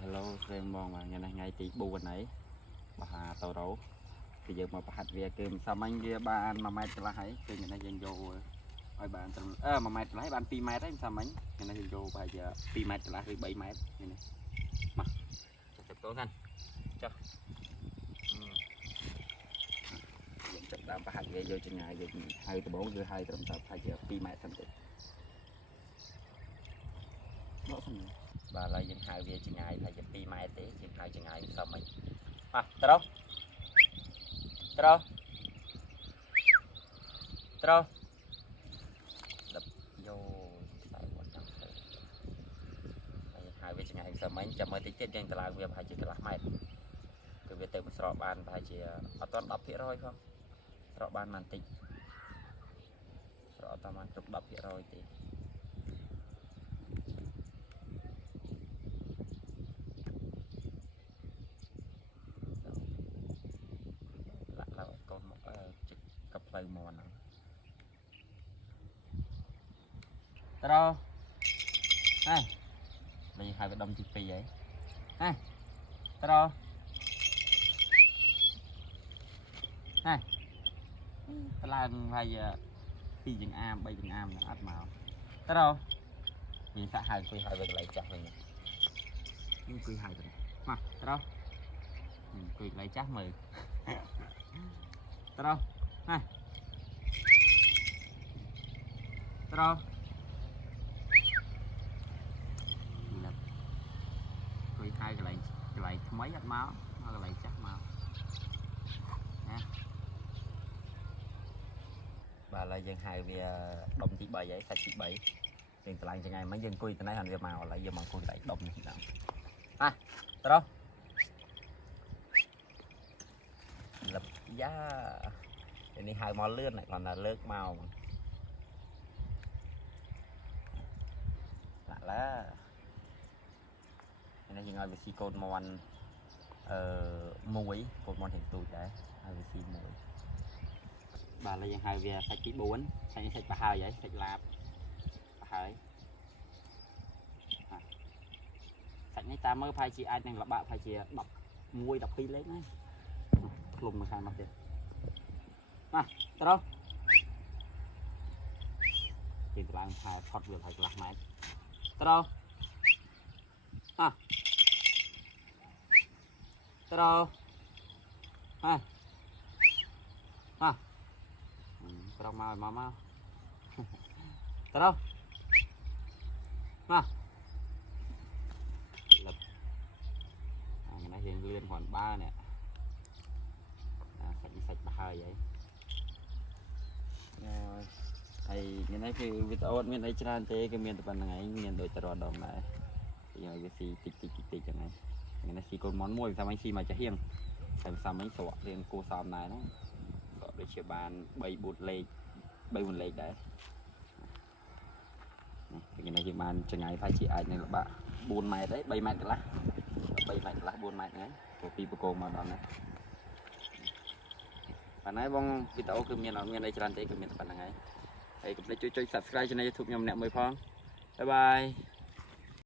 hello ស្រីបងបាទថ្ងៃនេះថ្ងៃទី4ហើយបហាតរោគឺយើងមកប្រហាត់វាគឺសាមញ្ញវាបាន1ម៉ែត្រកន្លះហើយគឺថ្ងៃនេះយើងយកឲ្យបានត្រឹម1ម៉ែត្រកន្លះបាន2ម៉ែត្រហើយសាមញ្ញថ្ងៃនេះយើងយកប្រហែលជា2ម៉ែត្រកន្លះឬ3ម៉ែត្រនេះមកចាប់តោកាន់ចុះយើងចាប់ដើមប្រហាត់វាយកចម្ងាយយើងហើយដំបូងគឺហើយត្រឹមតែប្រហែលជា2ម៉ែត្រសិនទេមកសិនបាទហើយយើងហៅវាចម្ងាយប្រហែលជា2ម៉ែត្រទេយើងហៅចម្ងាយសាមញ្ញបាទត្រោះលឹបយោខ្សែវត្តចាំទៅហើយហៅវាចម្ងាយសាមញ្ញចាំមើលតិចទៀតយើងតឡើងវាប្រហែលជាកន្លះម៉ែត្រគឺវាទៅមិនស្រកបានប្រហែលជាអត់ទាន់ 10% ផងស្រកបានបន្តិចស្រកអត់តាមគ្រប់ 10% ទេកូនមកជិះកផ្លូវមកហ្នឹងត្រោហើយbây giờ hai cái đông chi phi vậy haត្រោហើយតឡើងហើយ2ចង្អាម3ចង្អាមអត់មកត្រោវាសាក់ហើយគួយហើយវាកន្លែងចាស់វិញនេះគួយហើយទៅមកត្រោគួយកន្លែងចាស់មើលត្រោហើយត្រោគួយហើយកន្លែងថ្មីអត់មកកន្លែងចាស់មកណាបាទឥឡូវយើងហៅវាដុំទី3ហើយសាច់ទី3យើងឆ្លាញ់ចង្អែមិញយើងអង្គុយទៅនេះហើយវាមកឥឡូវយើងមកអង្គុយដុំនេះដល់ហ่ะត្រោលឹបយ៉ានេះហៅមកលឿនគាត់ថាលើកមកដាក់ឡានេះយើងឲ្យវាស៊ីកូនមន់មួយកូនមន់ទាំងទូចដែរហើយវាស៊ីមួយបាទឥឡូវយើងហៅវាសាច់ទី4សាច់នេះសាច់ប្រហើយហើយសាច់ឡាបប្រហើយសាច់នេះតាមមើលប្រហែលជាអាចនឹងលបាក់ប្រហែលជា11 12លេខណាឃ្លុំមួយខាងមកទៀតណាត្រោះគេឡើងផែផុតវាហើយកន្លះម៉ែត្រត្រោះត្រោះត្រោះមកត្រោះលឹបថ្ងៃនេះយើងលឿនគ្រាន់បើនេះសាច់នេះសាច់ប្រហើយហើយថ្ងៃនេះគឺវីដេអូមានអីច្រើនទេគឺមានតែប៉ុណ្្នឹងឯងមានដូចតរដងដែរយើងឲ្យវាស៊ីតិចចឹងហ្នឹងថ្ងៃនេះស៊ីកូនមន់មួយសាមញ្ញស៊ីមកចាស់ហៀងតែសាមញ្ញស្រករៀងគួរសមដែរហ្នឹងស្រកដូចជាបាន3 4លេខ3 4លេខដែរថ្ងៃនេះយើងបានចង្អៃថាជាអាចនឹងលបាក់4ម៉ែត្រđấy 3ម៉ែត្រកន្លះ3ម៉ែត្រកន្លះ4ម៉ែត្រហ្នឹងព្រោះពីបកងមកដល់ហ្នឹងប៉ុន្តែបងវីដេអូគឺមានអត់មានអីច្រើនទេគឺមានតែប៉ុណ្្នឹងហើយហើយកុំភ្លេចជួយ Subscribe ឆានែល YouTube ខ្ញុំម្នាក់មួយផងបាយបាយ